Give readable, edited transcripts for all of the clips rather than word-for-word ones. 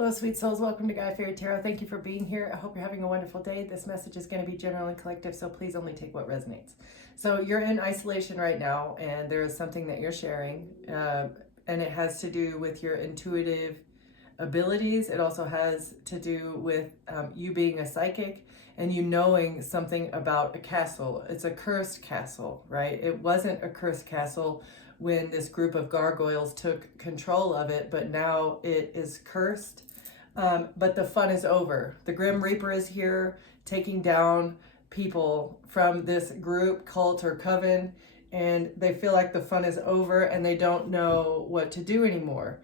Hello, sweet souls. Welcome to Gaia Fairy Tarot. Thank you for being here. I hope you're having a wonderful day. This message is going to be general and collective, so please only take what resonates. So you're in isolation right now, and there is something that you're sharing, and it has to do with your intuitive abilities. It also has to do with you being a psychic and you knowing something about a castle. It's a cursed castle, right? It wasn't a cursed castle when this group of gargoyles took control of it, but now it is cursed. But the fun is over. The Grim Reaper is here, taking down people from this group, cult, or coven, and they feel like the fun is over and they don't know what to do anymore.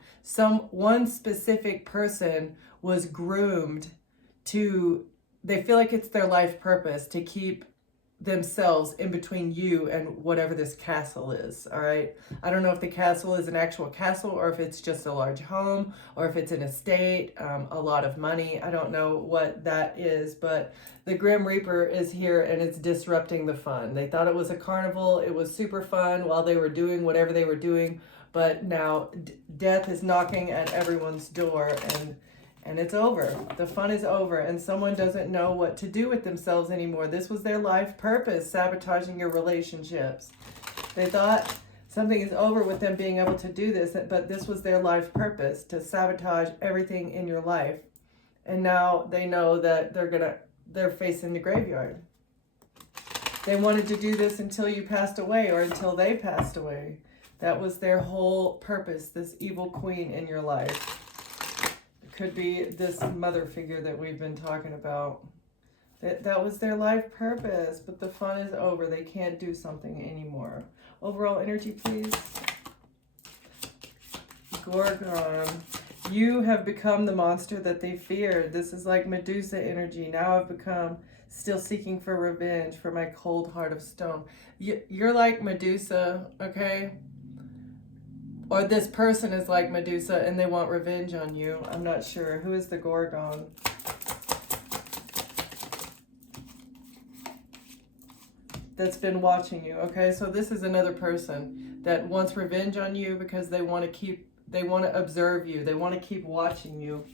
One specific person was groomed to, they feel like it's their life purpose to keep themselves in between you and whatever this castle is. All right, I don't know if the castle is an actual castle or if it's just a large home or if it's an estate, a lot of money. I don't know what that is, but the Grim Reaper is here and it's disrupting the fun. They thought it was a carnival. It was super fun while they were doing whatever they were doing, but now death is knocking at everyone's door, and it's over. The fun is over, and someone doesn't know what to do with themselves anymore. This was their life purpose, sabotaging your relationships. They thought something is over with them being able to do this, but this was their life purpose, to sabotage everything in your life. And now they know that they're facing the graveyard. They wanted to do this until you passed away or until they passed away. That was their whole purpose, this evil queen in your life. Could be this mother figure that we've been talking about. That was their life purpose, but the fun is over. They can't do something anymore. Overall energy, please. Gorgon. You have become the monster that they feared. This is like Medusa energy. Now I've become still seeking for revenge for my cold heart of stone. You're like Medusa, okay? Or this person is like Medusa and they want revenge on you. I'm not sure. Who is the Gorgon? That's been watching you. Okay, so this is another person that wants revenge on you because they want to observe you. They want to keep watching you.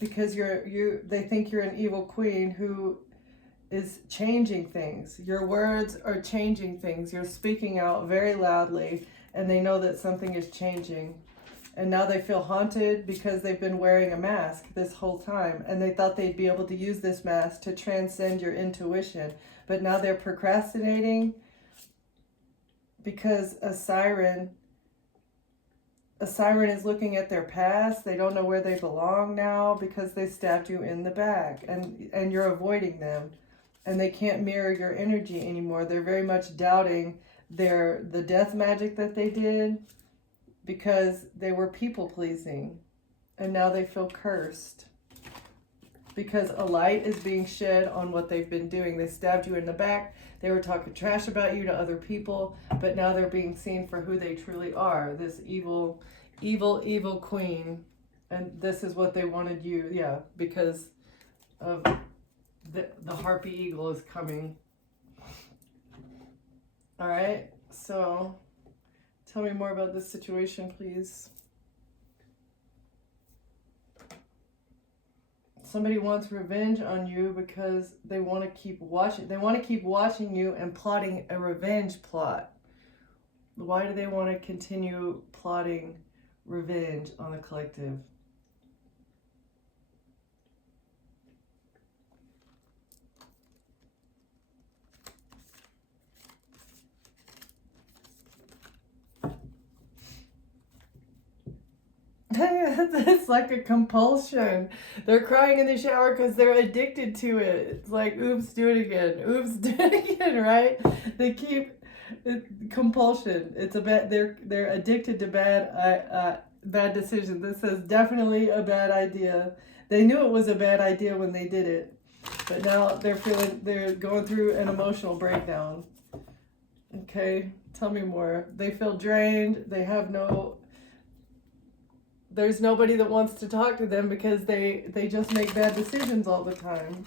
Because they think you're an evil queen who is changing things. Your words are changing things. You're speaking out very loudly and they know that something is changing. And now they feel haunted because they've been wearing a mask this whole time and they thought they'd be able to use this mask to transcend your intuition. But now they're procrastinating because a siren is looking at their past. They don't know where they belong now because they stabbed you in the back and you're avoiding them. And they can't mirror your energy anymore. They're very much doubting the death magic that they did because they were people pleasing. And now they feel cursed because a light is being shed on what they've been doing. They stabbed you in the back. They were talking trash about you to other people, but now they're being seen for who they truly are. This evil, evil, evil queen. And this is what they wanted you, yeah, because of the harpy eagle is coming. All right, so tell me more about this situation, please. Somebody wants revenge on you because they want to keep watching. They want to keep watching you and plotting a revenge plot. Why do they want to continue plotting revenge on the collective? It's like a compulsion. They're crying in the shower because they're addicted to it. It's like, oops, do it again. Oops, do it again, right? They keep compulsion. It's a bad. They're addicted to bad decisions. This is definitely a bad idea. They knew it was a bad idea when they did it, but now they're going through an emotional breakdown. Okay, tell me more. They feel drained. They have there's nobody that wants to talk to them because they just make bad decisions all the time.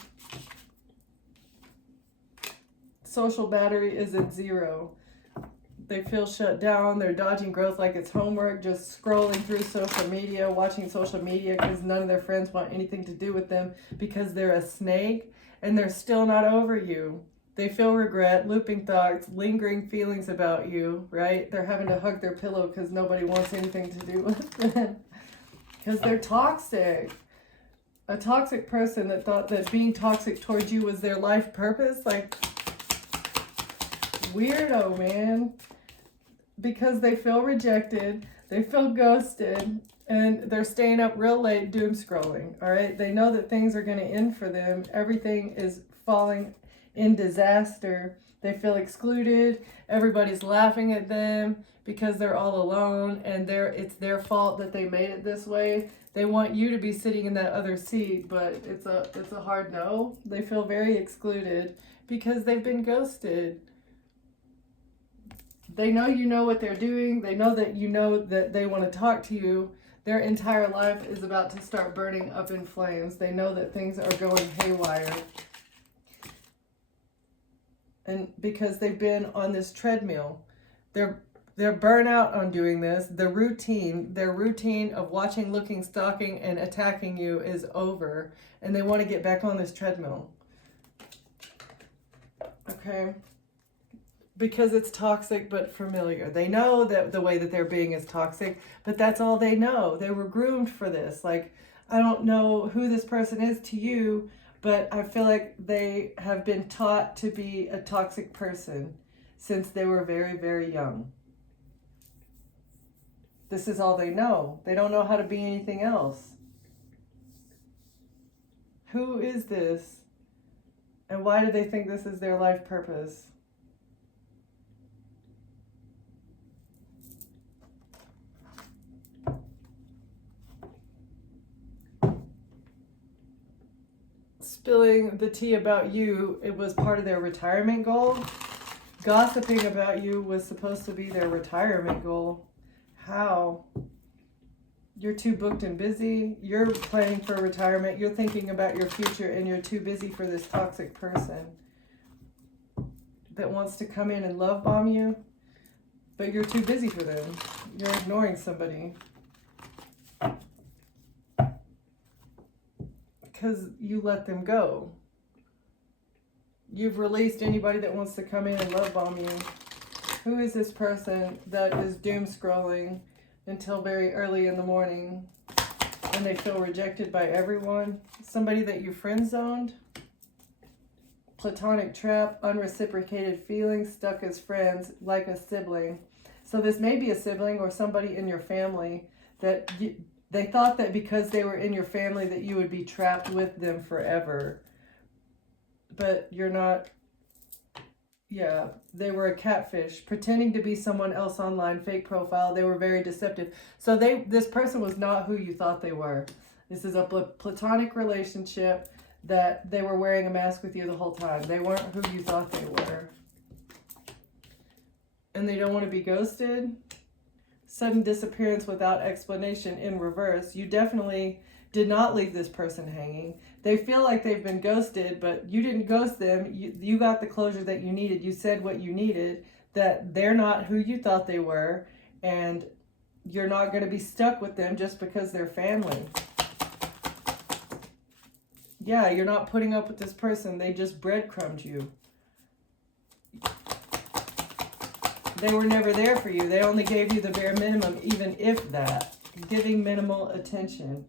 Social battery is at 0. They feel shut down. They're dodging growth like it's homework, just scrolling through social media, watching social media because none of their friends want anything to do with them because they're a snake and they're still not over you. They feel regret, looping thoughts, lingering feelings about you, right? They're having to hug their pillow because nobody wants anything to do with them because they're toxic. A toxic person that thought that being toxic towards you was their life purpose, like, weirdo, man. Because they feel rejected, they feel ghosted, and they're staying up real late doom scrolling, all right? They know that things are going to end for them. Everything is falling in disaster. They feel excluded. Everybody's laughing at them because they're all alone, and it's their fault that they made it this way. They want you to be sitting in that other seat, but it's a hard no. They feel very excluded because they've been ghosted. They know you know what they're doing. They know that they want to talk to you. Their entire life is about to start burning up in flames. They know that things are going haywire. And because they've been on this treadmill, they're burnt out on doing this. Their routine of watching, looking, stalking, and attacking you is over. And they want to get back on this treadmill. Okay? Because it's toxic but familiar. They know that the way that they're being is toxic, but that's all they know. They were groomed for this. Like, I don't know who this person is to you, but I feel like they have been taught to be a toxic person since they were very, very young. This is all they know. They don't know how to be anything else. Who is this? And why do they think this is their life purpose? Spilling the tea about you, it was part of their retirement goal. Gossiping about you was supposed to be their retirement goal. How? You're too booked and busy. You're planning for retirement. You're thinking about your future, and you're too busy for this toxic person that wants to come in and love bomb you, but you're too busy for them. You're ignoring somebody. Because you let them go. You've released anybody that wants to come in and love bomb you. Who is this person that is doom scrolling until very early in the morning and they feel rejected by everyone? Somebody that you friend zoned? Platonic trap, unreciprocated feelings, stuck as friends, like a sibling. So this may be a sibling or somebody in your family that they thought that because they were in your family that you would be trapped with them forever. But you're not. Yeah, they were a catfish, pretending to be someone else online, fake profile. They were very deceptive. So this person was not who you thought they were. This is a platonic relationship that they were wearing a mask with you the whole time. They weren't who you thought they were. And they don't want to be ghosted. Sudden disappearance without explanation in reverse. You definitely did not leave this person hanging. They feel like they've been ghosted, but you didn't ghost them. You got the closure that you needed. You said what you needed, that they're not who you thought they were, and you're not going to be stuck with them just because they're family. Yeah, you're not putting up with this person. They just breadcrumbed you. They were never there for you. They only gave you the bare minimum, even if that. Giving minimal attention.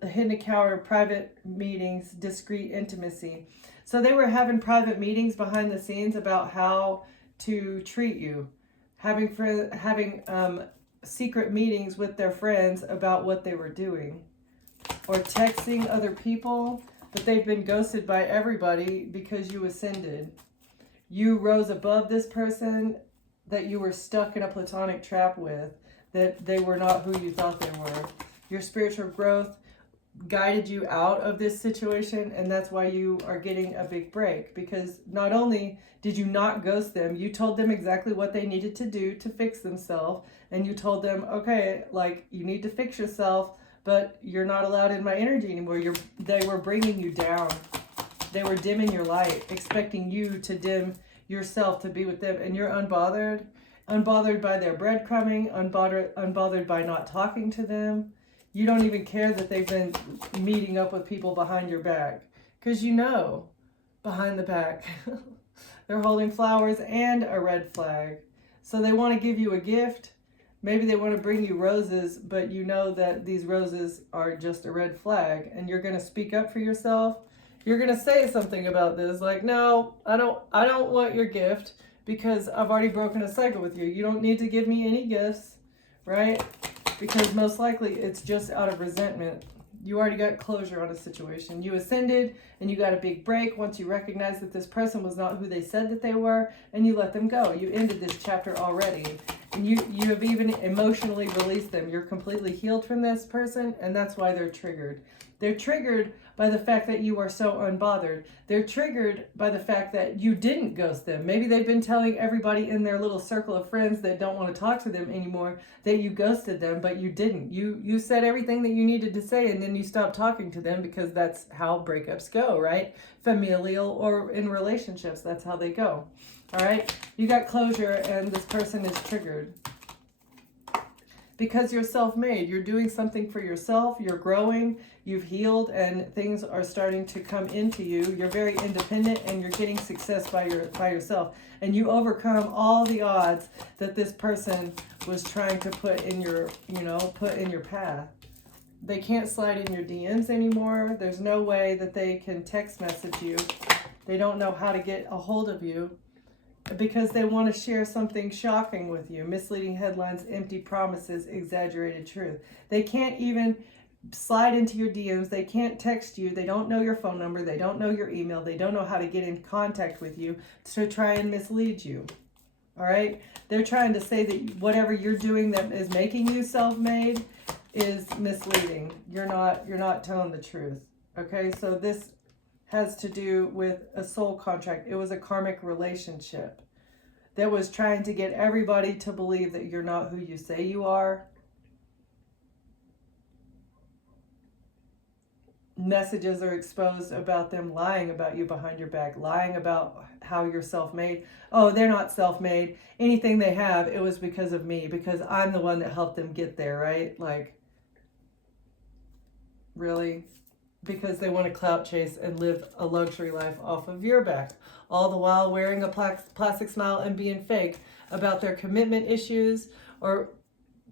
A hidden coward, private meetings, discreet intimacy. So they were having private meetings behind the scenes about how to treat you. Having secret meetings with their friends about what they were doing. Or texting other people, but they've been ghosted by everybody because you ascended. You rose above this person that you were stuck in a platonic trap with, that they were not who you thought they were. Your spiritual growth guided you out of this situation, and that's why you are getting a big break, because not only did you not ghost them, you told them exactly what they needed to do to fix themselves, and you told them, okay, like, you need to fix yourself, but you're not allowed in my energy anymore. They were bringing you down. They were dimming your light, expecting you to dim yourself to be with them, and you're unbothered by their breadcrumbing, unbothered by not talking to them. You don't even care that they've been meeting up with people behind your back, because you know behind the back they're holding flowers and a red flag. So they want to give you a gift. Maybe they want to bring you roses, but you know that these roses are just a red flag, and you're going to speak up for yourself. You're going to say something about this, like, no, I don't want your gift because I've already broken a cycle with you. You don't need to give me any gifts, right? Because most likely it's just out of resentment. You already got closure on a situation. You ascended and you got a big break once you recognized that this person was not who they said that they were, and you let them go. You ended this chapter already. And you have even emotionally released them. You're completely healed from this person, and that's why they're triggered. They're triggered by the fact that you are so unbothered. They're triggered by the fact that you didn't ghost them. Maybe they've been telling everybody in their little circle of friends that don't want to talk to them anymore that you ghosted them, but you didn't. You said everything that you needed to say, and then you stopped talking to them, because that's how breakups go, right? Familial or in relationships, that's how they go. All right, you got closure, and this person is triggered because you're self-made. You're doing something for yourself. You're growing. You've healed, and things are starting to come into you. You're very independent, and you're getting success by yourself. And you overcome all the odds that this person was trying to put in your path. They can't slide in your DMs anymore. There's no way that they can text message you. They don't know how to get a hold of you, because they want to share something shocking with you. Misleading headlines, empty promises, exaggerated truth. They can't even slide into your DMs. They can't text you. They don't know your phone number. They don't know your email. They don't know how to get in contact with you to try and mislead you. All right? They're trying to say that whatever you're doing that is making you self-made is misleading. You're not telling the truth. Okay? So this has to do with a soul contract. It was a karmic relationship that was trying to get everybody to believe that you're not who you say you are. Messages are exposed about them lying about you behind your back, lying about how you're self-made. Oh, they're not self-made. Anything they have, it was because of me, because I'm the one that helped them get there, right? Like, really? Because they want to clout chase and live a luxury life off of your back, all the while wearing a plastic smile and being fake about their commitment issues, or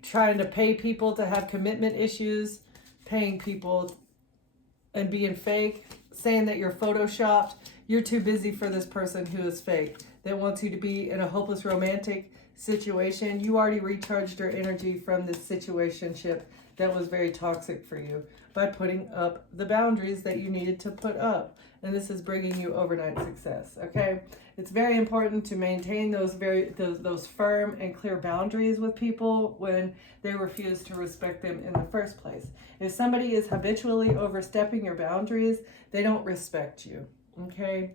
trying to pay people to have commitment issues, paying people and being fake, saying that you're photoshopped. You're too busy for this person who is fake, that wants you to be in a hopeless romantic situation. You already recharged your energy from this situationship that was very toxic for you by putting up the boundaries that you needed to put up. And this is bringing you overnight success, okay? It's very important to maintain those firm and clear boundaries with people when they refuse to respect them in the first place. If somebody is habitually overstepping your boundaries, they don't respect you, okay?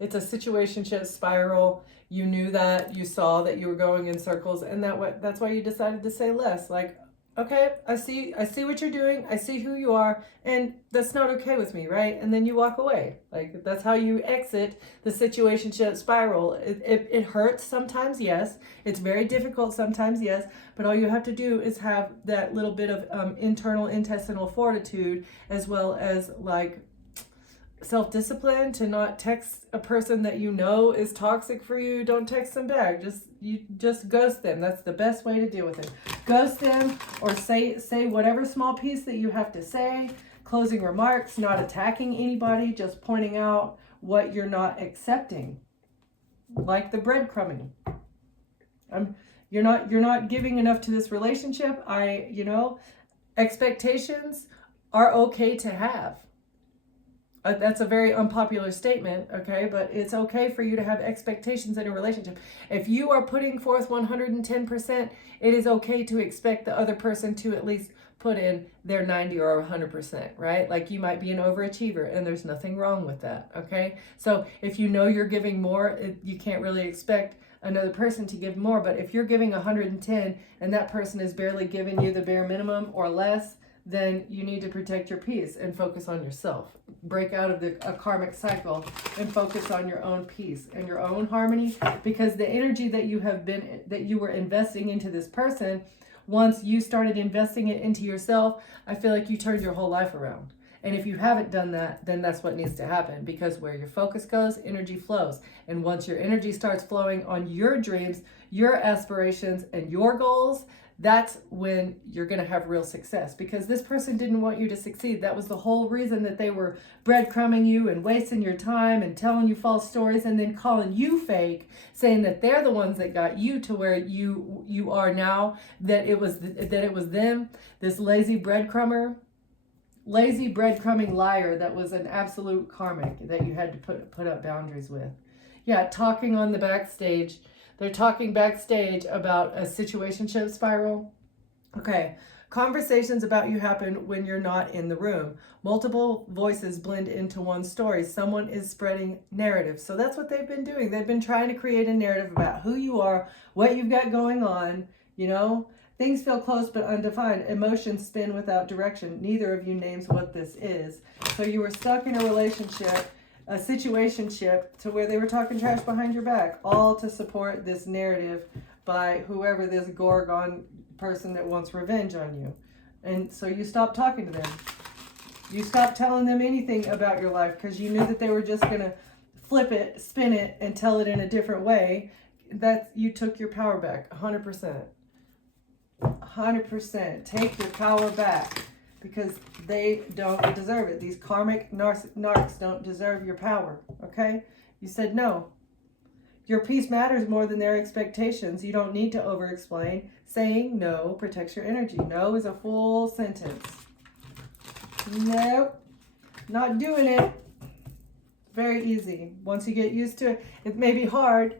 It's a situationship spiral. You knew that, you saw that you were going in circles, and that's why you decided to say less. Like, okay, I see what you're doing. I see who you are, and that's not okay with me, right? And then you walk away. Like, that's how you exit the situationship spiral. It hurts sometimes, yes. It's very difficult sometimes, yes. But all you have to do is have that little bit of internal intestinal fortitude, as well as like self-discipline to not text a person that you know is toxic for you. Don't text them back. Just ghost them. That's the best way to deal with it. Ghost them, or say whatever small piece that you have to say. Closing remarks, not attacking anybody, just pointing out what you're not accepting. Like the breadcrumbing. You're not giving enough to this relationship. Expectations are okay to have. That's a very unpopular statement, okay? But it's okay for you to have expectations in a relationship. If you are putting forth 110%, it is okay to expect the other person to at least put in their 90 or 100%, right? Like, you might be an overachiever, and there's nothing wrong with that, okay? So if you know you're giving more, you can't really expect another person to give more. But if you're giving 110 and that person is barely giving you the bare minimum or less, then you need to protect your peace and focus on yourself. Break out of a karmic cycle and focus on your own peace and your own harmony, because the energy that you were investing into this person, once you started investing it into yourself, I feel like you turned your whole life around. And if you haven't done that, then that's what needs to happen, because where your focus goes, energy flows. And once your energy starts flowing on your dreams, your aspirations, and your goals, that's when you're going to have real success, because this person didn't want you to succeed. That was the whole reason that they were breadcrumbing you and wasting your time and telling you false stories and then calling you fake, saying that they're the ones that got you to where you are now, that it was them, this lazy breadcrumbing liar that was an absolute karmic that you had to put up boundaries with. Yeah, talking on the backstage. They're talking backstage about a situationship spiral. Okay, conversations about you happen when you're not in the room. Multiple voices blend into one story. Someone is spreading narrative. So that's what they've been doing. They've been trying to create a narrative about who you are, what you've got going on, you know. Things feel close but undefined. Emotions spin without direction. Neither of you names what this is. So you were stuck in a relationship, a situationship, to where they were talking trash behind your back, all to support this narrative by whoever this Gorgon person that wants revenge on you. And so you stopped talking to them. You stopped telling them anything about your life, because you knew that they were just going to flip it, spin it, and tell it in a different way. That you took your power back, 100%. 100%. Take your power back, because they don't deserve it. These karmic narcs don't deserve your power, okay? You said no. Your peace matters more than their expectations. You don't need to over-explain. Saying no protects your energy. No is a full sentence. Nope. Not doing it. Very easy. Once you get used to it, it may be hard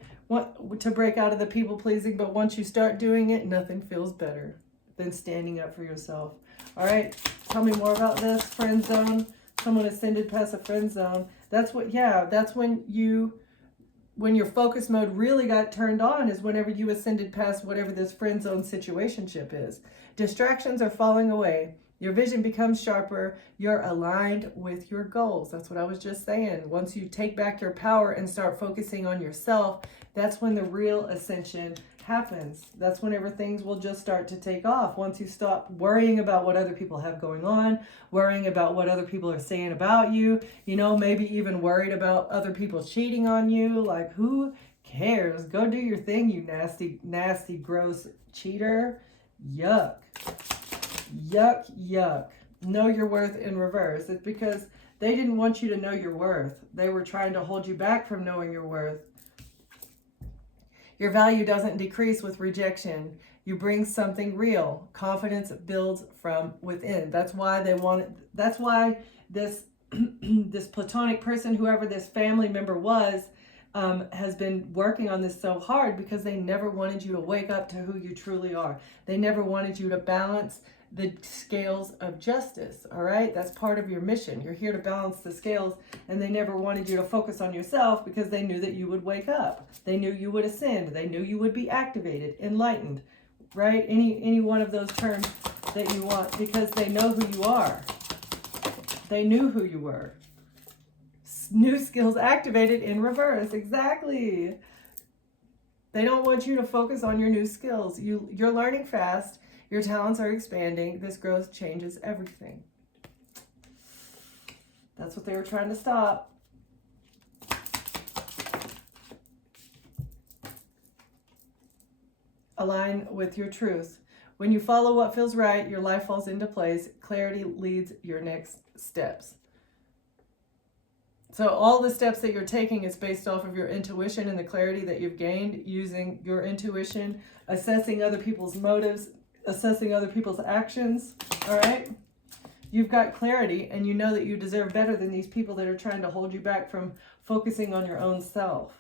to break out of the people-pleasing, but once you start doing it, nothing feels better than standing up for yourself. All right, tell me more about this friend zone. Someone ascended past a friend zone. That's when your focus mode really got turned on, is whenever you ascended past whatever this friend zone situationship is. Distractions are falling away. Your vision becomes sharper. You're aligned with your goals. That's what I was just saying. Once you take back your power and start focusing on yourself, that's when the real ascension happens. That's whenever things will just start to take off. Once you stop worrying about what other people have going on, worrying about what other people are saying about you, maybe even worried about other people cheating on you. Like, who cares? Go do your thing, you nasty, nasty, gross cheater. Yuck. Yuck, yuck. Know your worth in reverse. It's because they didn't want you to know your worth. They were trying to hold you back from knowing your worth. Your value doesn't decrease with rejection. You bring something real. Confidence builds from within. That's why this this platonic person, whoever this family member was, has been working on this so hard, because they never wanted you to wake up to who you truly are. They never wanted you to balance the scales of justice. All right, that's part of your mission. You're here to balance the scales, and they never wanted you to focus on yourself, because they knew that you would wake up. They knew you would ascend. They knew you would be activated, enlightened, right? Any one of those terms that you want, because they know who you are. They knew who you were. New skills activated in reverse. Exactly. They don't want you to focus on your new skills. You're learning fast. Your talents are expanding. This growth changes everything. That's what they were trying to stop. Align with your truth. When you follow what feels right, your life falls into place. Clarity leads your next steps. So all the steps that you're taking is based off of your intuition and the clarity that you've gained using your intuition, assessing other people's motives, assessing other people's actions. All right? You've got clarity, and you know that you deserve better than these people that are trying to hold you back from focusing on your own self.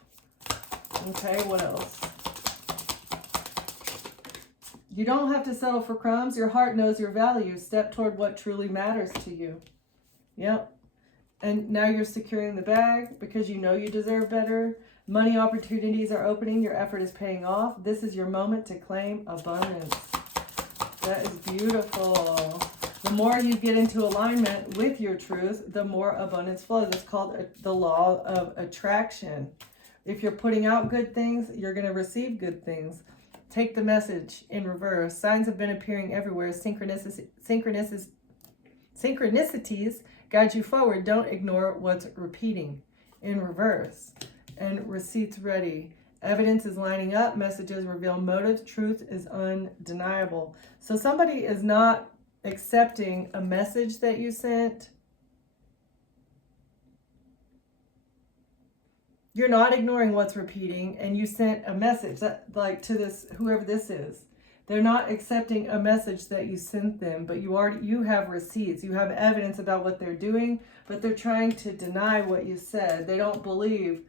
Okay, what else? You don't have to settle for crumbs. Your heart knows your value. Step toward what truly matters to you. Yep. And now you're securing the bag because you know you deserve better. Money opportunities are opening. Your effort is paying off. This is your moment to claim abundance. That is beautiful. The more you get into alignment with your truth, the more abundance flows. It's called the law of attraction. If you're putting out good things, you're going to receive good things. Take the message in reverse. Signs have been appearing everywhere. Synchronicities guide you forward. Don't ignore what's repeating in reverse. And receipts ready. Evidence is lining up. Messages reveal motives. Truth is undeniable. So somebody is not accepting a message that you sent. You're not ignoring what's repeating, and you sent a message that, like, to this, whoever this is. They're not accepting a message that you sent them, but you have receipts. You have evidence about what they're doing, but they're trying to deny what you said. They don't believe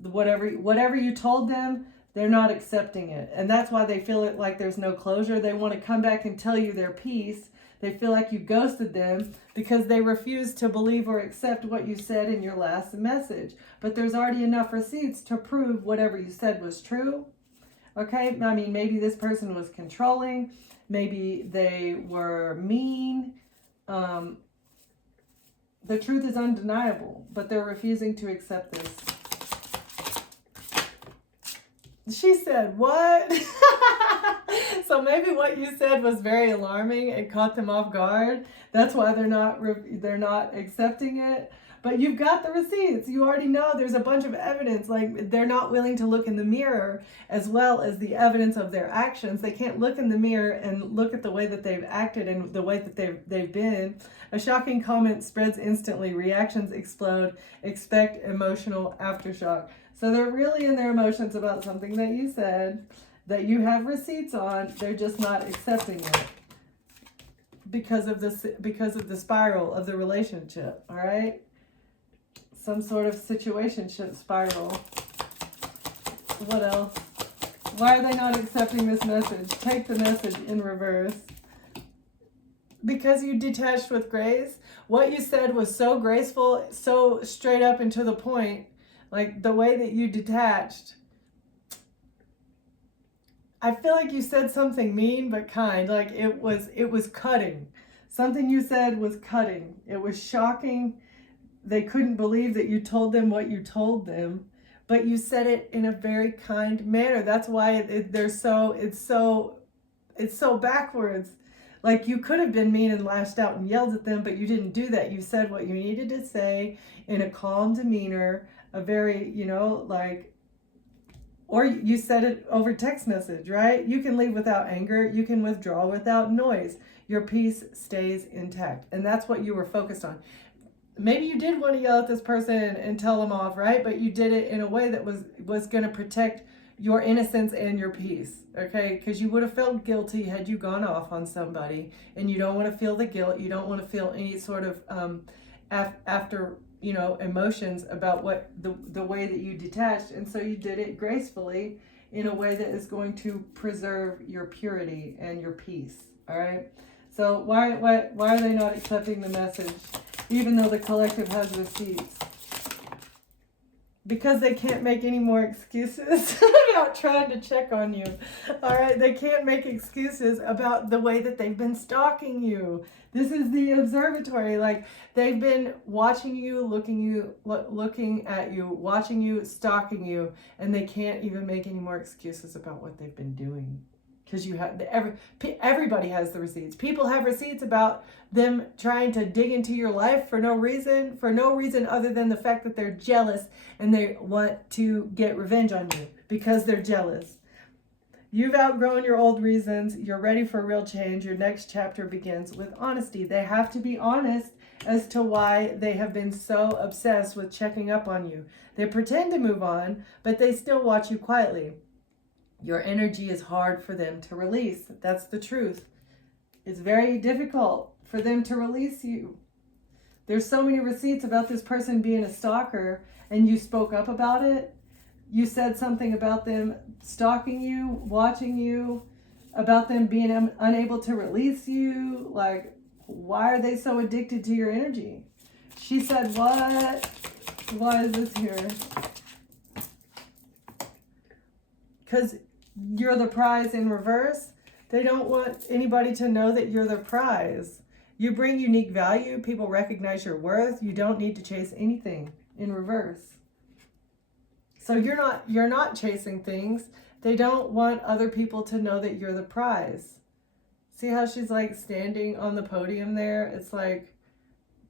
whatever you told them. They're not accepting it, and that's why they feel it like there's no closure. They want to come back and tell you their piece. They feel like you ghosted them because they refuse to believe or accept what you said in your last message. But there's already enough receipts to prove whatever you said was true. Okay, I mean, maybe this person was controlling. Maybe they were mean. The truth is undeniable, but they're refusing to accept this. She said, what? So maybe what you said was very alarming. It caught them off guard. That's why they're not accepting it. But you've got the receipts. You already know there's a bunch of evidence. Like, they're not willing to look in the mirror as well as the evidence of their actions. They can't look in the mirror and look at the way that they've acted and the way that they've been. A shocking comment spreads instantly. Reactions explode. Expect emotional aftershock. So they're really in their emotions about something that you said, that you have receipts on. They're just not accepting it because of the spiral of the relationship. All right, some sort of situationship spiral. What else? Why are they not accepting this message? Take the message in reverse. Because you detached with grace. What you said was so graceful, so straight up and to the point. Like, the way that you detached. I feel like you said something mean but kind. Like, it was cutting. Something you said was cutting. It was shocking. They couldn't believe that you told them what you told them, but you said it in a very kind manner. That's why it's so backwards. Like, you could have been mean and lashed out and yelled at them, but you didn't do that. You said what you needed to say in a calm demeanor, a very, or you said it over text message, right? You can leave without anger. You can withdraw without noise. Your peace stays intact. And that's what you were focused on. Maybe you did want to yell at this person and tell them off, right? But you did it in a way that was going to protect your innocence and your peace, okay? Because you would have felt guilty had you gone off on somebody, and you don't want to feel the guilt. You don't want to feel any sort of emotions about what the way that you detached. And so you did it gracefully in a way that is going to preserve your purity and your peace. All right. So why are they not accepting the message, even though the collective has receipts? Because they can't make any more excuses about trying to check on you. All right, they can't make excuses about the way that they've been stalking you. This is the observatory. Like, they've been watching you, looking at you, watching you, stalking you, and they can't even make any more excuses about what they've been doing. Because everybody has the receipts. People have receipts about them trying to dig into your life for no reason other than the fact that they're jealous and they want to get revenge on you because they're jealous. You've outgrown your old reasons. You're ready for real change. Your next chapter begins with honesty. They have to be honest as to why they have been so obsessed with checking up on you. They pretend to move on, but they still watch you quietly. Your energy is hard for them to release. That's the truth. It's very difficult for them to release you. There's so many receipts about this person being a stalker, and you spoke up about it. You said something about them stalking you, watching you, about them being unable to release you. Like, why are they so addicted to your energy? She said, what? Why is this here? Because you're the prize in reverse. They don't want anybody to know that you're the prize. You bring unique value. People recognize your worth. You don't need to chase anything in reverse. So you're not chasing things. They don't want other people to know that you're the prize. See how she's like standing on the podium there? It's like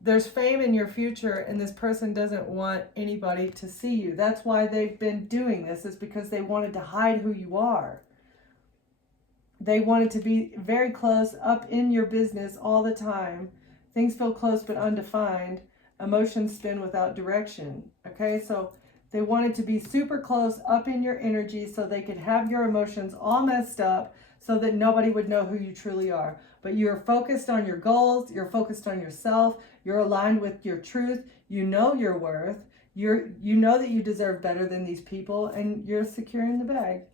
there's fame in your future and this person doesn't want anybody to see you. That's why they've been doing this, is because they wanted to hide who you are. They wanted to be very close, up in your business all the time. Things feel close but undefined. Emotions spin without direction. Okay, so they wanted to be super close, up in your energy, so they could have your emotions all messed up so that nobody would know who you truly are. But you're focused on your goals. You're focused on yourself. You're aligned with your truth. You know your worth. You know that you deserve better than these people, and you're secure in the bag.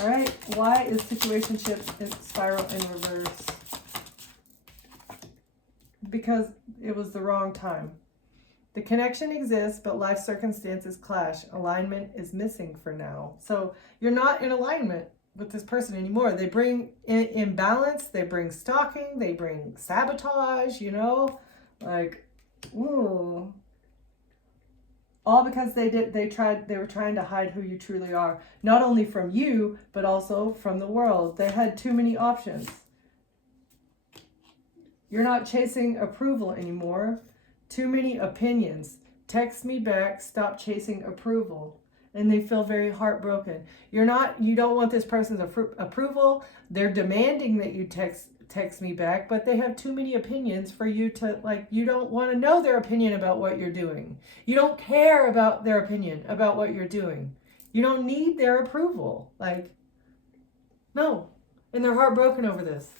All right, why is situationship spiral in reverse? Because it was the wrong time. The connection exists, but life circumstances clash. Alignment is missing for now. So you're not in alignment with this person anymore. They bring imbalance, they bring stalking, they bring sabotage, you know, like, ooh. All because they were trying to hide who you truly are. Not only from you, but also from the world. They had too many options. You're not chasing approval anymore. Too many opinions. Text me back, stop chasing approval. And they feel very heartbroken. You don't want this person's approval. They're demanding that you text me back, but they have too many opinions for you to, like, you don't want to know their opinion about what you're doing. You don't care about their opinion about what you're doing. You don't need their approval. Like, no. And they're heartbroken over this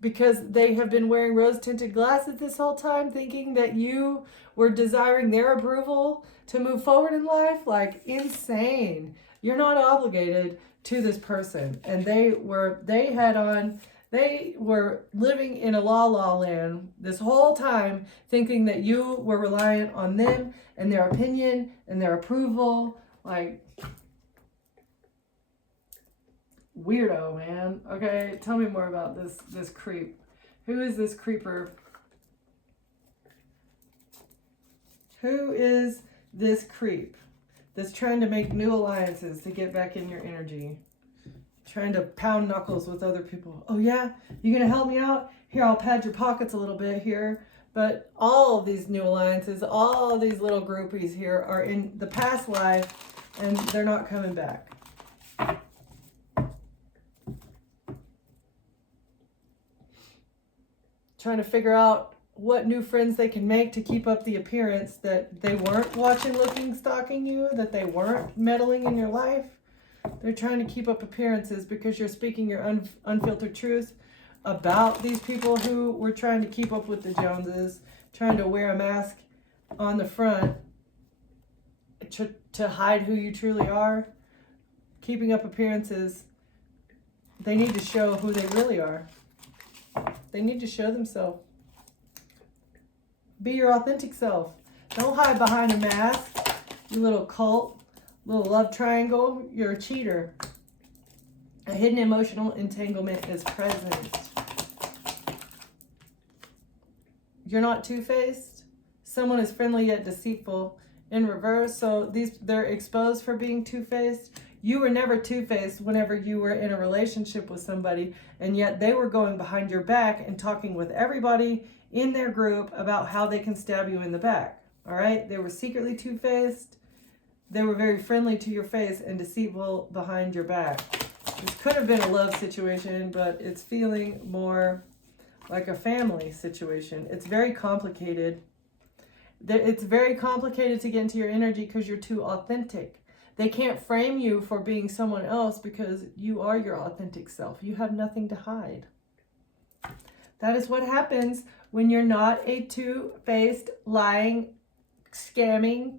because they have been wearing rose-tinted glasses this whole time, thinking that you were desiring their approval to move forward in life. Like, insane. You're not obligated to this person. And they were living in a la-la land this whole time, thinking that you were reliant on them and their opinion and their approval. Like, weirdo, man. Okay, tell me more about this creep. Who is this creeper? Who is this creep that's trying to make new alliances to get back in your energy? Trying to pound knuckles with other people. Oh yeah, you gonna help me out? Here, I'll pad your pockets a little bit here. But all of these new alliances, all of these little groupies here are in the past life, and they're not coming back. Trying to figure out what new friends they can make to keep up the appearance that they weren't watching, looking, stalking you, that they weren't meddling in your life. They're trying to keep up appearances because you're speaking your unfiltered truth about these people who were trying to keep up with the Joneses, trying to wear a mask on the front to hide who you truly are. Keeping up appearances. They need to show who they really are. They need to show themselves. Be your authentic self. Don't hide behind a mask, you little cult. Little love triangle, you're a cheater. A hidden emotional entanglement is present. You're not two-faced. Someone is friendly yet deceitful in reverse. So they're exposed for being two-faced. You were never two-faced whenever you were in a relationship with somebody, and yet they were going behind your back and talking with everybody in their group about how they can stab you in the back. All right? They were secretly two-faced. They were very friendly to your face and deceitful behind your back. This could have been a love situation, but it's feeling more like a family situation. It's very complicated. It's very complicated to get into your energy because you're too authentic. They can't frame you for being someone else because you are your authentic self. You have nothing to hide. That is what happens when you're not a two-faced, lying, scamming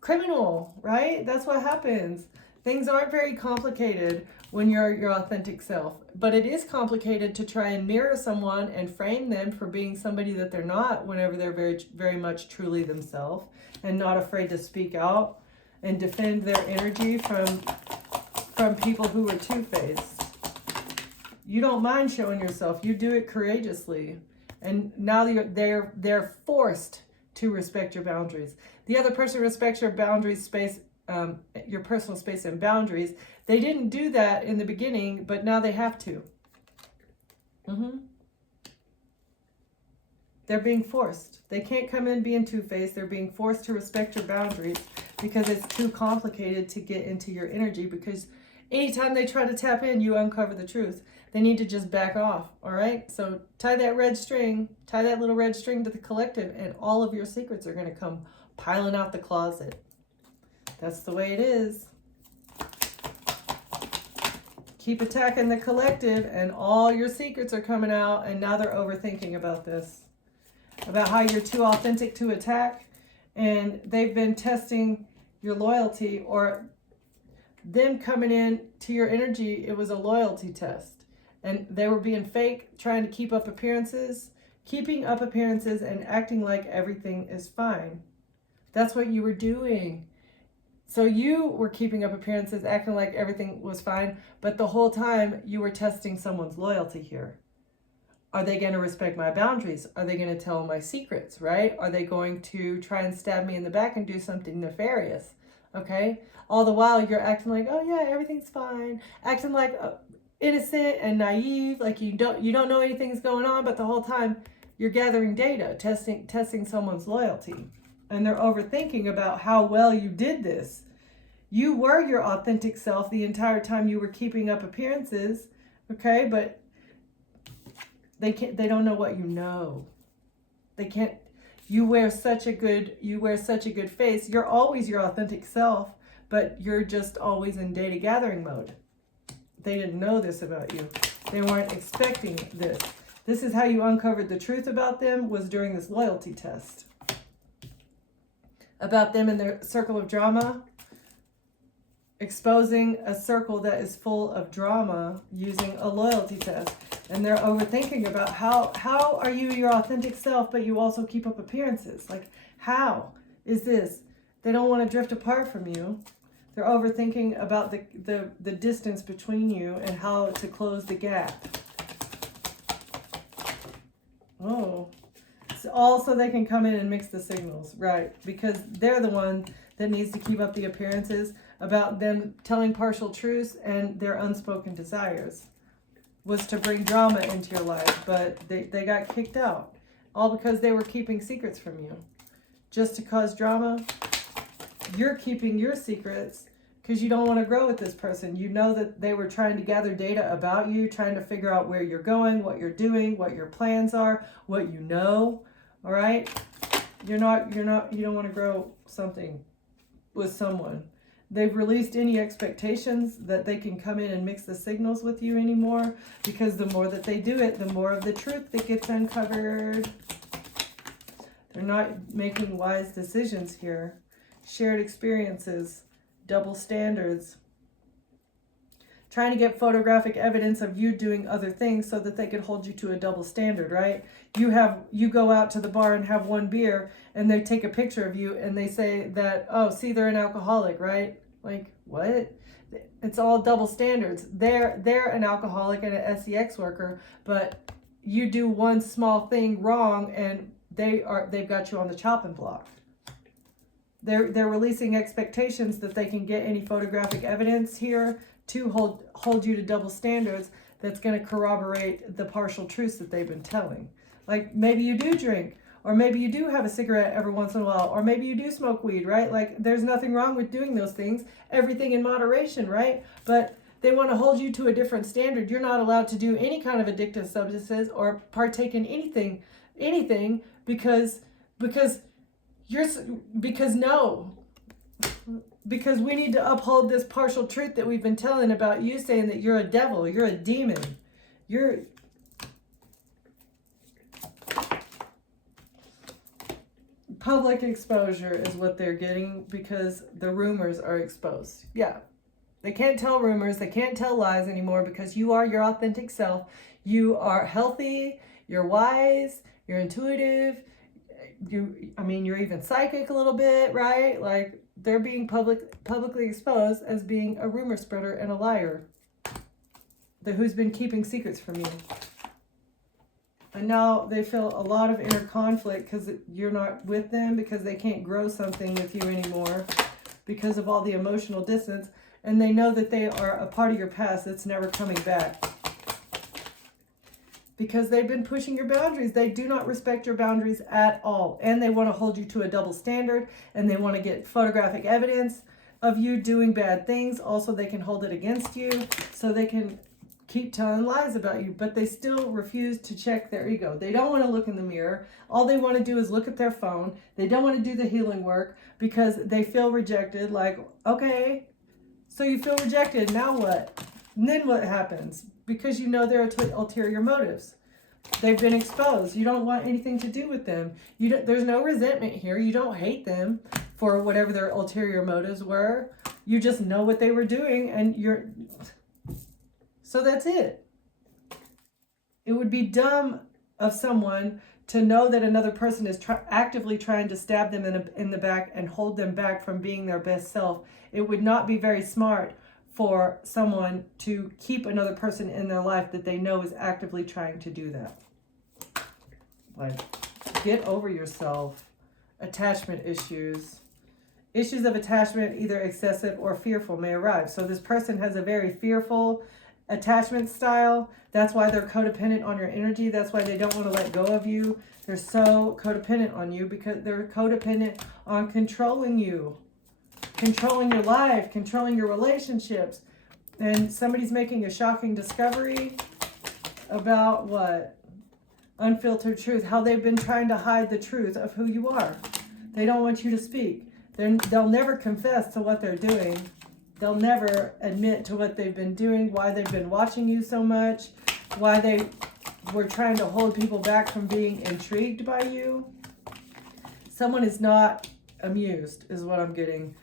criminal, right? That's what happens. Things aren't very complicated when you're your authentic self, but it is complicated to try and mirror someone and frame them for being somebody that they're not whenever they're very, very much truly themselves and not afraid to speak out and defend their energy from people who are two-faced. You don't mind showing yourself. You do it courageously. And now they're forced to respect your boundaries. The other person respects your boundaries, space, your personal space and boundaries. They didn't do that in the beginning, but now they have to. They're being forced. They can't come in being two-faced. They're being forced to respect your boundaries because it's too complicated to get into your energy, because anytime they try to tap in, you uncover the truth. They need to just back off, all right? So tie that red string, tie that little red string to the collective, and all of your secrets are going to come piling out the closet. That's the way it is. Keep attacking the collective, and all your secrets are coming out, and now they're overthinking about this. About how you're too authentic to attack, and they've been testing your loyalty, or them coming in to your energy. It was a loyalty test, and they were being fake, trying to keep up appearances, and acting like everything is fine. That's what you were doing. So you were keeping up appearances, acting like everything was fine, but the whole time you were testing someone's loyalty here. Are they going to respect my boundaries? Are they going to tell my secrets, right? Are they going to try and stab me in the back and do something nefarious? Okay? All the while you're acting like, oh yeah, everything's fine. Acting like innocent and naive, like you don't know anything's going on, but the whole time you're gathering data, testing someone's loyalty. And they're overthinking about how well you did this. You were your authentic self the entire time you were keeping up appearances, okay? But they don't know what you know. They can't. You wear such a good face. You're always your authentic self, but you're just always in data gathering mode. They didn't know this about you. They weren't expecting this. This is how you uncovered the truth about them, was during this loyalty test. About them and their circle of drama. Exposing a circle that is full of drama using a loyalty test. And they're overthinking about how are you your authentic self, but you also keep up appearances? Like, how is this? They don't want to drift apart from you. They're overthinking about the distance between you and how to close the gap. Oh, so also they can come in and mix the signals, right? Because they're the one that needs to keep up the appearances about them telling partial truths, and their unspoken desires was to bring drama into your life, but they got kicked out. All because they were keeping secrets from you. Just to cause drama, you're keeping your secrets because you don't want to grow with this person. You know that they were trying to gather data about you, trying to figure out where you're going, what you're doing, what your plans are, what you know, all right? You don't want to grow something with someone. They've released any expectations that they can come in and mix the signals with you anymore, because the more that they do it, the more of the truth that gets uncovered. They're not making wise decisions here. Shared experiences, double standards. Trying to get photographic evidence of you doing other things so that they could hold you to a double standard, right? You go out to the bar and have one beer, and they take a picture of you and they say that, oh, see, they're an alcoholic, right? Like, what? It's all double standards. They're an alcoholic and an SEX worker, but you do one small thing wrong and they've got you on the chopping block. They're releasing expectations that they can get any photographic evidence here to hold you to double standards that's going to corroborate the partial truths that they've been telling. Like, maybe you do drink, or maybe you do have a cigarette every once in a while, or maybe you do smoke weed, right? Like, there's nothing wrong with doing those things, everything in moderation, right? But they want to hold you to a different standard. You're not allowed to do any kind of addictive substances or partake in anything because we need to uphold this partial truth that we've been telling about you, saying that you're a devil, you're a demon, you're public exposure is what they're getting, because the rumors are exposed. Yeah, they can't tell rumors, they can't tell lies anymore, because you are your authentic self. You are healthy, you're wise, you're intuitive, you're even psychic a little bit, right? Like, they're being publicly exposed as being a rumor spreader and a liar who's been keeping secrets from you. And now they feel a lot of inner conflict because you're not with them, because they can't grow something with you anymore because of all the emotional distance. And they know that they are a part of your past that's never coming back. Because they've been pushing your boundaries. They do not respect your boundaries at all. And they want to hold you to a double standard. And they want to get photographic evidence of you doing bad things. Also, they can hold it against you. So they can keep telling lies about you. But they still refuse to check their ego. They don't want to look in the mirror. All they want to do is look at their phone. They don't want to do the healing work because they feel rejected. Like, okay, so you feel rejected. Now what? And then what happens? Because you know their ulterior motives. They've been exposed. You don't want anything to do with them. There's no resentment here. You don't hate them for whatever their ulterior motives were. You just know what they were doing, and so that's it. It would be dumb of someone to know that another person is actively trying to stab them in the back and hold them back from being their best self. It would not be very smart for someone to keep another person in their life that they know is actively trying to do that. Like, get over yourself. Attachment issues. Issues of attachment, either excessive or fearful, may arise. So this person has a very fearful attachment style. That's why they're codependent on your energy. That's why they don't want to let go of you. They're so codependent on you because they're codependent on controlling you. Controlling your life, controlling your relationships. And somebody's making a shocking discovery about what? Unfiltered truth. How they've been trying to hide the truth of who you are. They don't want you to speak. They'll never confess to what they're doing. They'll never admit to what they've been doing, why they've been watching you so much, why they were trying to hold people back from being intrigued by you. Someone is not amused, is what I'm getting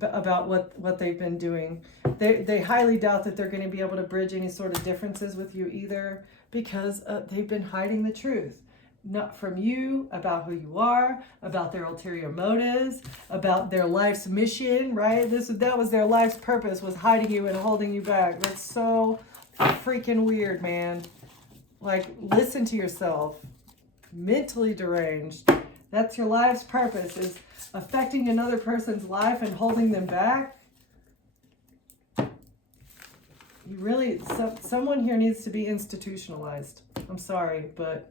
about what they've been doing. They highly doubt that they're going to be able to bridge any sort of differences with you either, because they've been hiding the truth. Not from you, about who you are, about their ulterior motives, about their life's mission, right? That was their life's purpose, was hiding you and holding you back. That's so freaking weird, man. Like, listen to yourself. Mentally deranged. That's your life's purpose, is affecting another person's life and holding them back. You really, someone here needs to be institutionalized. I'm sorry, but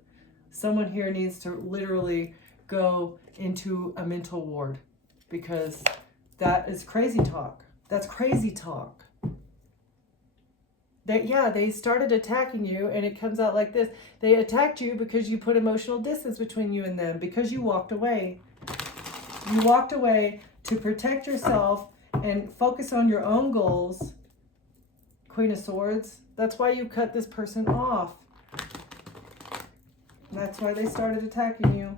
someone here needs to literally go into a mental ward, because that is crazy talk. That's crazy talk. They started attacking you, and it comes out like this. They attacked you because you put emotional distance between you and them, because you walked away. You walked away to protect yourself and focus on your own goals. Queen of Swords. That's why you cut this person off. That's why they started attacking you.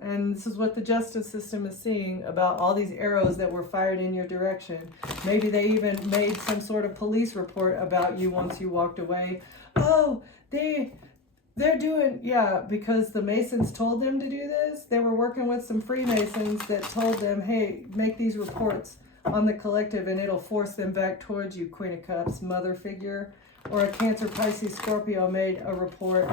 And this is what the justice system is seeing about all these arrows that were fired in your direction. Maybe they even made some sort of police report about you once you walked away. Oh, they're doing, yeah, because the Masons told them to do this. They were working with some Freemasons that told them, hey, make these reports on the collective and it'll force them back towards you, Queen of Cups, mother figure. Or a Cancer, Pisces, Scorpio made a report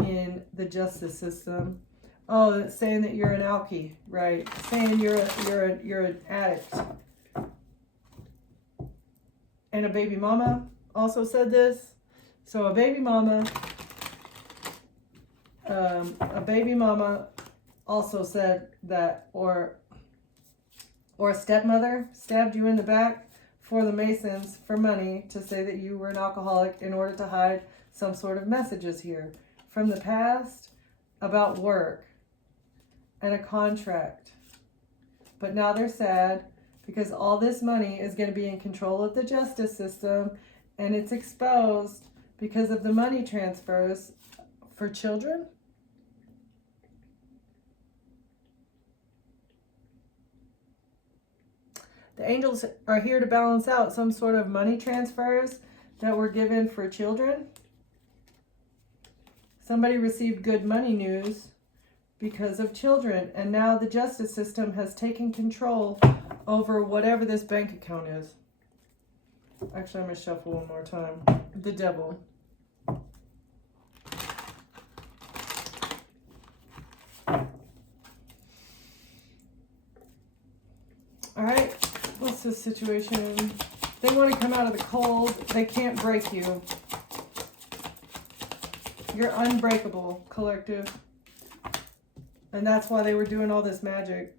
in the justice system. Oh, it's saying that you're an alkie, right? Saying you're an addict. And a baby mama also said this. So a baby mama also said that, or a stepmother stabbed you in the back for the Masons for money to say that you were an alcoholic in order to hide some sort of messages here from the past about work and a contract. But now they're sad because all this money is going to be in control of the justice system, and it's exposed because of the money transfers for children. The angels are here to balance out some sort of money transfers that were given for children. Somebody received good money news because of children, and now the justice system has taken control over whatever this bank account is. Actually, I'm going to shuffle one more time. The Devil. this situation? They want to come out of the cold. They can't break you. You're unbreakable, collective. And that's why they were doing all this magic.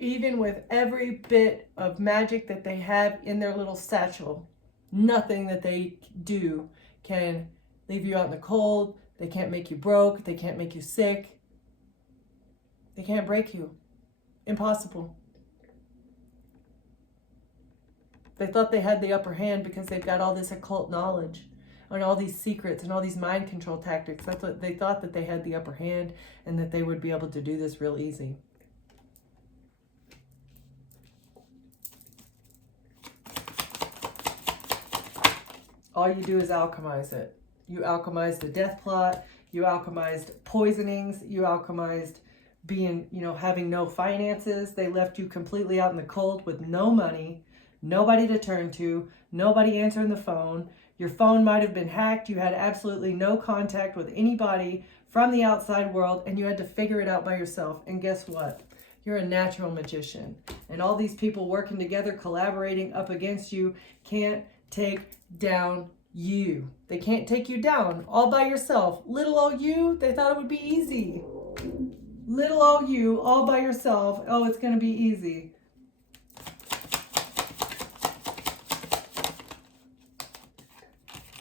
Even with every bit of magic that they have in their little satchel, nothing that they do can leave you out in the cold. They can't make you broke. They can't make you sick. They can't break you. Impossible. They thought they had the upper hand because they've got all this occult knowledge and all these secrets and all these mind control tactics. That's what they thought, that they had the upper hand and that they would be able to do this real easy. All you do is alchemize it. You alchemized the death plot. You alchemized poisonings. You alchemized being, having no finances. They left you completely out in the cold with no money, nobody to turn to, nobody answering the phone. Your phone might have been hacked. You had absolutely no contact with anybody from the outside world, and you had to figure it out by yourself. And guess what? You're a natural magician. And all these people working together, collaborating up against you, can't take down you. They can't take you down all by yourself. Little old you, they thought it would be easy. Little old you all by yourself. Oh, it's going to be easy.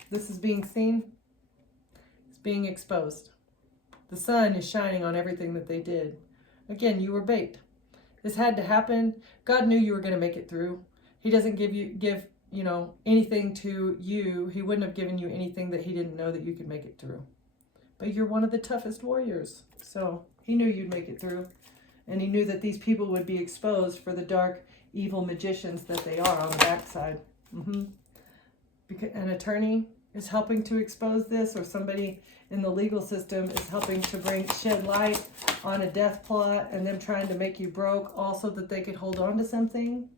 This is being seen. It's being exposed. The sun is shining on everything that they did. Again, you were bait. This had to happen. God knew you were going to make it through. He doesn't give anything to you. He wouldn't have given you anything that he didn't know that you could make it through. But you're one of the toughest warriors. So he knew you'd make it through. And he knew that these people would be exposed for the dark, evil magicians that they are on the backside. Because an attorney is helping to expose this, or somebody in the legal system is helping to shed light on a death plot and them trying to make you broke, also that they could hold on to something.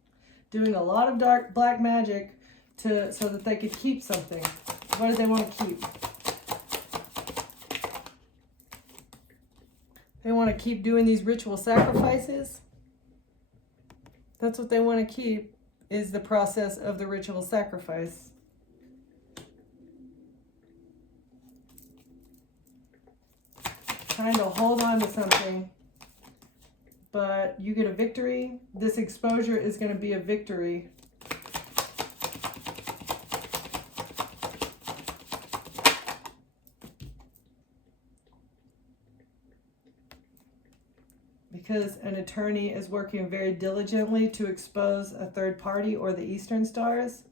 Doing a lot of dark black magic so that they could keep something. What do they want to keep? They want to keep doing these ritual sacrifices. That's what they want to keep, is the process of the ritual sacrifice. Trying to hold on to something, but you get a victory. This exposure is going to be a victory. Because an attorney is working very diligently to expose a third party or the Eastern Stars.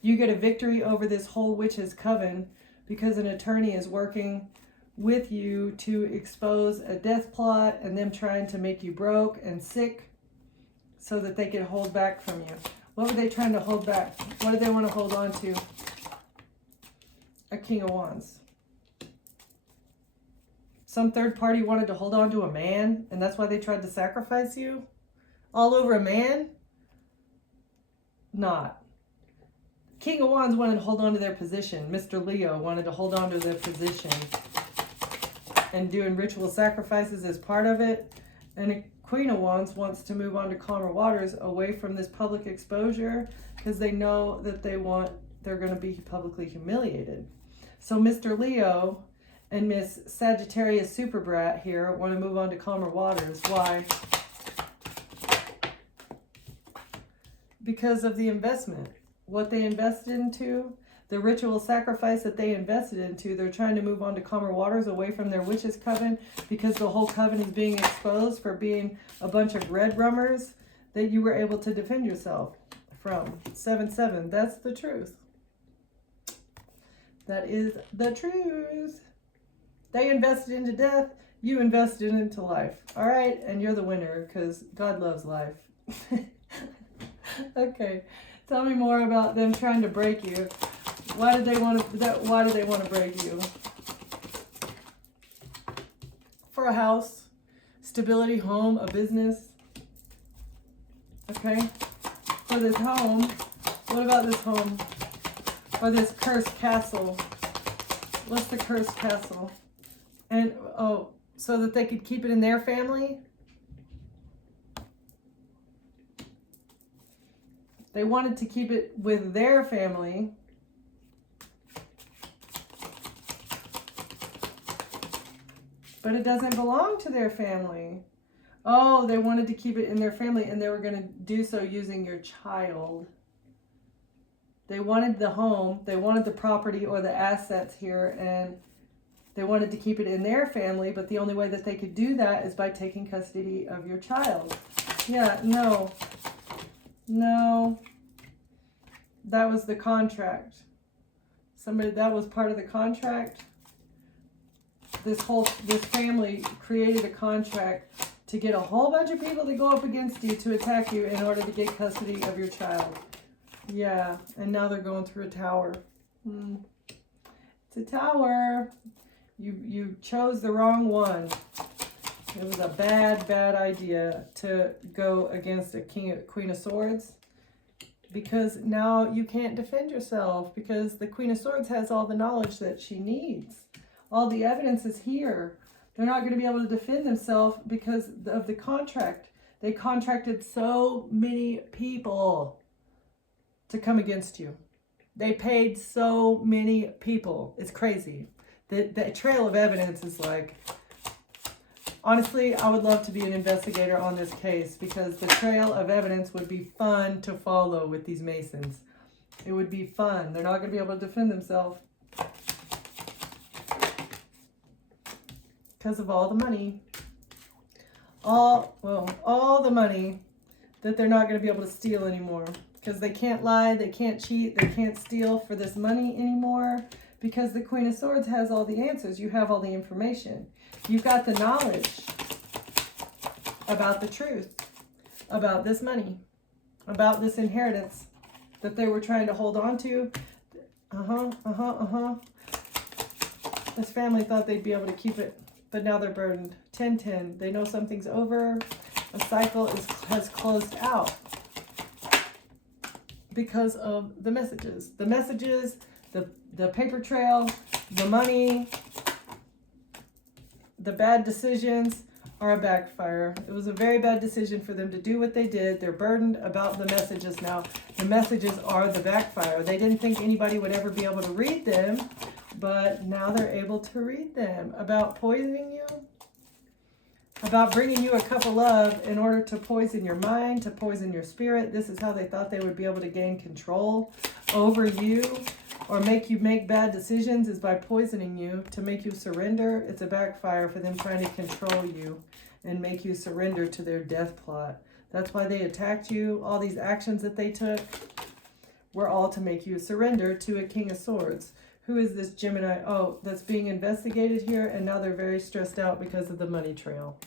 You get a victory over this whole witch's coven because an attorney is working with you to expose a death plot and them trying to make you broke and sick so that they can hold back from you. What were they trying to hold back? What did they want to hold on to? A King of Wands. Some third party wanted to hold on to a man, and that's why they tried to sacrifice you? All over a man? Not. King of Wands wanted to hold on to their position. Mr. Leo wanted to hold on to their position. And doing ritual sacrifices as part of it. And a Queen of Wands wants to move on to calmer waters, away from this public exposure, because they know that they're going to be publicly humiliated. So Mr. Leo and Miss Sagittarius Superbrat here want to move on to calmer waters. Why? Because of the investment. What they invested into, the ritual sacrifice that they invested into, they're trying to move on to calmer waters, away from their witches coven, because the whole coven is being exposed for being a bunch of red rummers that you were able to defend yourself from. 7-7, that's the truth. That is the truth. They invested into death, you invested into life. All right, and you're the winner because God loves life. Okay, tell me more about them trying to break you. Why do they want to break you? For a house, stability, home, a business. Okay, for this home. What about this home? Or this cursed castle? What's the cursed castle? And, so that they could keep it in their family? They wanted to keep it with their family. But it doesn't belong to their family. Oh, they wanted to keep it in their family, and they were going to do so using your child. They wanted the home, they wanted the property or the assets here, and they wanted to keep it in their family, but the only way that they could do that is by taking custody of your child. Yeah, no. No. That was the contract. That was part of the contract. This family created a contract to get a whole bunch of people to go up against you to attack you in order to get custody of your child. Yeah, and now they're going through a tower. It's a tower. You chose the wrong one. It was a bad idea to go against a Queen of Swords, because now you can't defend yourself, because the Queen of Swords has all the knowledge that she needs. All the evidence is here. They're not going to be able to defend themselves because of the contract. They contracted so many people to come against you. They paid so many people. It's crazy. The trail of evidence is like, honestly, I would love to be an investigator on this case, because the trail of evidence would be fun to follow with these Masons. It would be fun. They're not going to be able to defend themselves because of all the money. All the money that they're not going to be able to steal anymore. Because they can't lie, they can't cheat, they can't steal for this money anymore. Because the Queen of Swords has all the answers. You have all the information. You've got the knowledge about the truth, about this money, about this inheritance that they were trying to hold on to. This family thought they'd be able to keep it, but now they're burdened. 10-10. They know something's over. A cycle has closed out because of the messages. The messages, the paper trail, the money, the bad decisions are a backfire. It was a very bad decision for them to do what they did. They're burdened about the messages now. The messages are the backfire. They didn't think anybody would ever be able to read them, but now they're able to read them. About poisoning you, about bringing you a cup of love in order to poison your mind, to poison your spirit. This is how they thought they would be able to gain control over you or make you make bad decisions, is by poisoning you to make you surrender. It's a backfire for them trying to control you and make you surrender to their death plot. That's why they attacked you. All these actions that they took were all to make you surrender to a King of Swords. Who is this Gemini? Oh, that's being investigated here, and now they're very stressed out because of the money trail.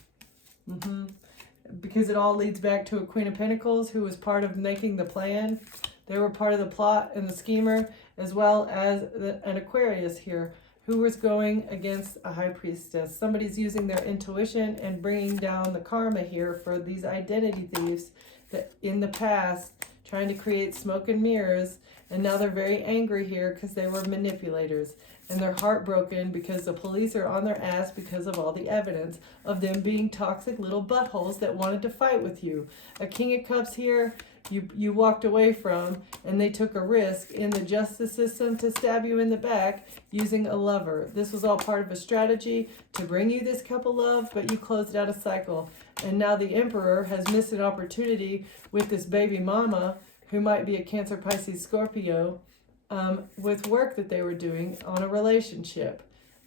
Because it all leads back to a Queen of Pentacles who was part of making the plan. They were part of the plot and the schemer, as well as an Aquarius here who was going against a High Priestess. Somebody's using their intuition and bringing down the karma here for these identity thieves that in the past trying to create smoke and mirrors, and now they're very angry here because they were manipulators, and they're heartbroken because the police are on their ass because of all the evidence of them being toxic little buttholes that wanted to fight with you. A King of Cups here, you walked away from, and they took a risk in the justice system to stab you in the back using a lover. This was all part of a strategy to bring you this cup of love, but you closed out a cycle. And now the Emperor has missed an opportunity with this baby mama who might be a Cancer, Pisces, Scorpio, with work that they were doing on a relationship.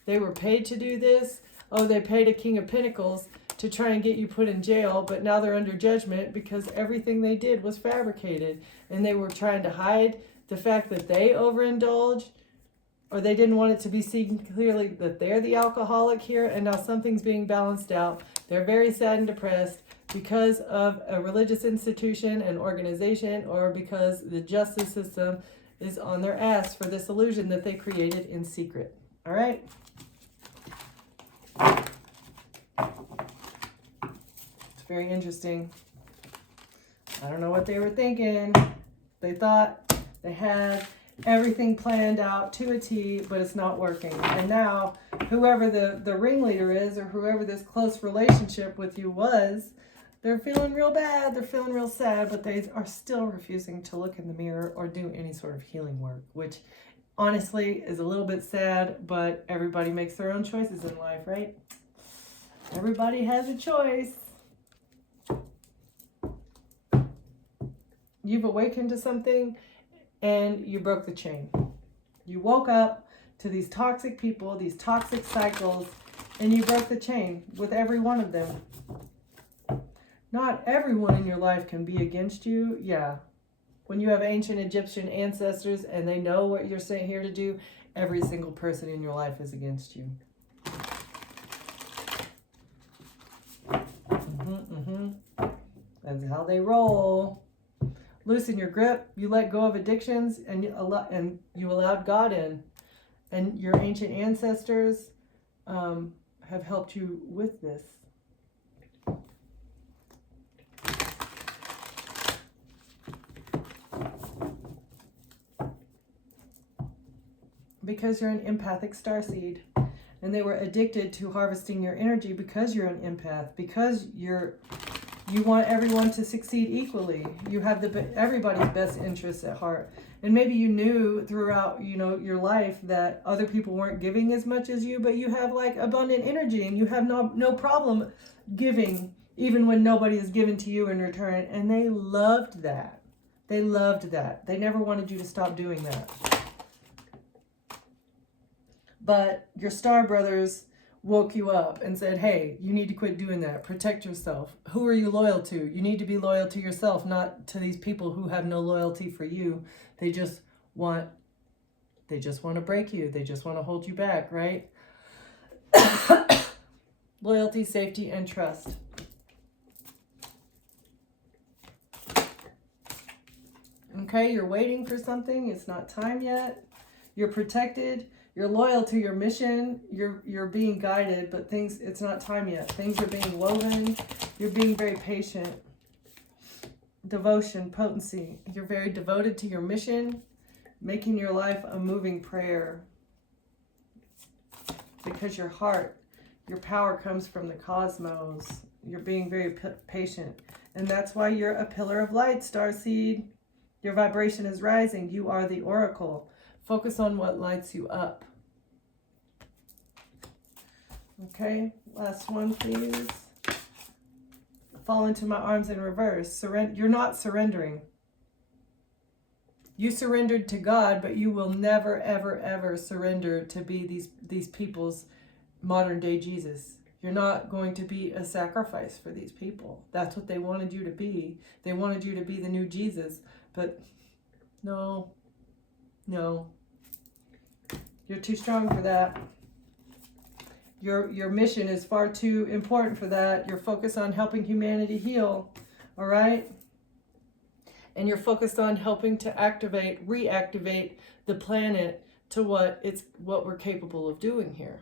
They were paid to do this. Oh, they paid a King of Pentacles to try and get you put in jail, but now they're under judgment because everything they did was fabricated, and they were trying to hide the fact that they overindulged, or they didn't want it to be seen clearly that they're the alcoholic here, and now something's being balanced out. They're very sad and depressed because of a religious institution and organization, or because the justice system is on their ass for this illusion that they created in secret. All right? It's very interesting. I don't know what they were thinking. They thought they had everything planned out to a T, but it's not working. And now, whoever the ringleader is, or whoever this close relationship with you was, They're feeling real bad, they're feeling real sad, but they are still refusing to look in the mirror or do any sort of healing work, which honestly is a little bit sad, but everybody makes their own choices in life, right? Everybody has a choice. You've awakened to something and you broke the chain. You woke up to these toxic people, these toxic cycles, and you broke the chain with every one of them. Not everyone in your life can be against you. Yeah. When you have ancient Egyptian ancestors and they know what you're saying here to do, every single person in your life is against you. That's how they roll. Loosen your grip. You let go of addictions and you allowed God in. And your ancient ancestors have helped you with this. Because you're an empathic starseed, and they were addicted to harvesting your energy because you're an empath, because you want everyone to succeed equally. You have everybody's best interests at heart. And maybe you knew throughout, your life that other people weren't giving as much as you, but you have like abundant energy and you have no problem giving even when nobody is giving to you in return. And they loved that. They loved that. They never wanted you to stop doing that. But your star brothers woke you up and said, hey, you need to quit doing that. Protect yourself. Who are you loyal to? You need to be loyal to yourself, not to these people who have no loyalty for you. They just want to break you. They just want to hold you back, right? Loyalty, safety, and trust. Okay, you're waiting for something. It's not time yet. You're protected. You're loyal to your mission. You're being guided, but it's not time yet. Things are being woven. You're being very patient. Devotion, potency. You're very devoted to your mission, making your life a moving prayer. Because your heart, your power comes from the cosmos. You're being very patient. And that's why you're a pillar of light, starseed. Your vibration is rising. You are the oracle. Focus on what lights you up. Okay, last one, please. Fall into my arms in reverse. You're not surrendering. You surrendered to God, but you will never, ever, ever surrender to be these people's modern day Jesus. You're not going to be a sacrifice for these people. That's what they wanted you to be. They wanted you to be the new Jesus, but no. You're too strong for that. Your mission is far too important for that. You're focused on helping humanity heal, all right? And you're focused on helping to reactivate the planet to what we're capable of doing here.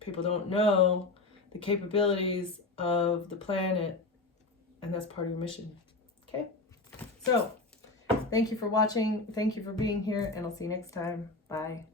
People don't know the capabilities of the planet, and that's part of your mission. Okay? So, thank you for watching. Thank you for being here, and I'll see you next time. Bye.